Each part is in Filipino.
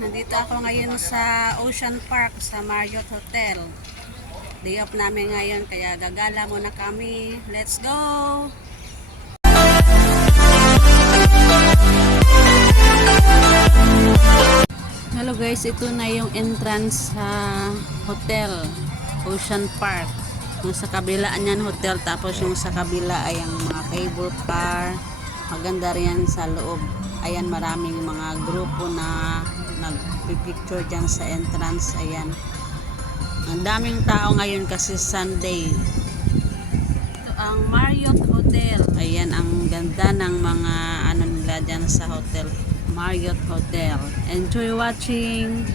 Nandito ako ngayon sa Ocean Park sa Marriott Hotel. Day off namin ngayon kaya gagala muna kami. Let's go! Hello guys, ito na yung entrance sa hotel Ocean Park. Yung sa kabila niyan hotel, tapos yung sa kabila ay ang mga cable car. Maganda rin sa loob. Ayan, maraming mga grupo na nagpipicture dyan sa entrance. Ayan, ang daming tao ngayon kasi Sunday. Ito ang Marriott Hotel. Ayan, ang ganda ng mga ano nila dyan sa hotel Marriott Hotel. Enjoy watching.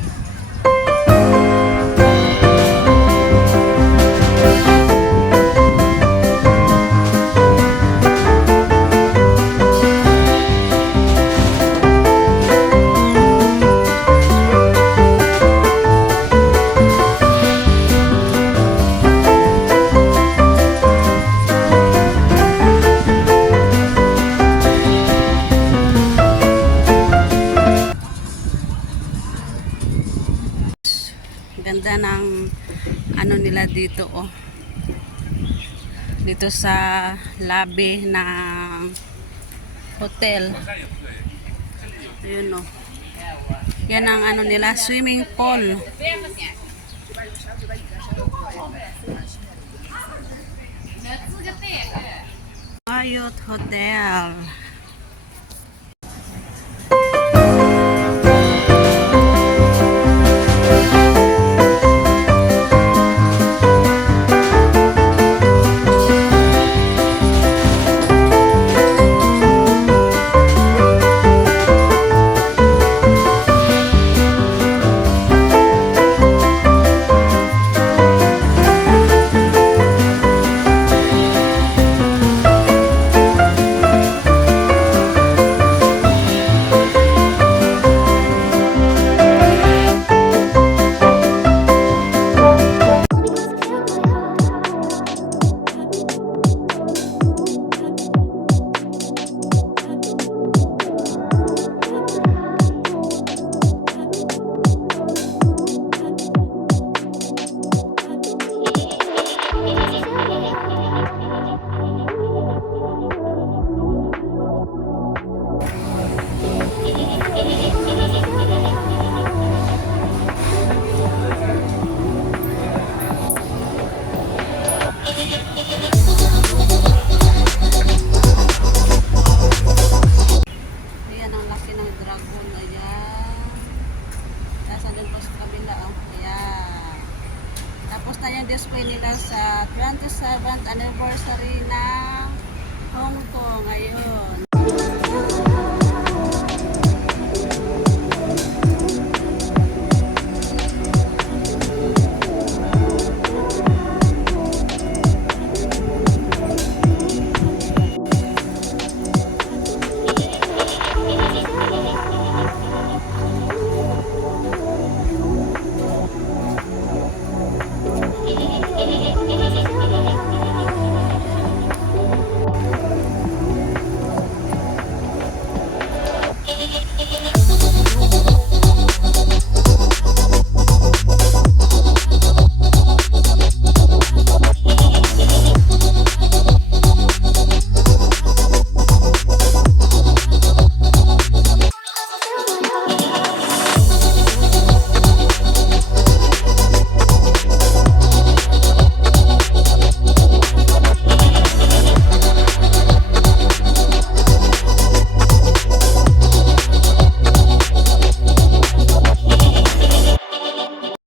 Ganda ng ano nila dito, oh, dito sa lobby ng hotel. Ayun, oh, yan ang ano nila, swimming pool. Marriott Hotel. Ayan ang laki ng dragon. Ayan. Nasa doon po sa kabila. Oh. Ayan. Tapos na yung display nila sa 27th anniversary ng Hong Kong. Ayun.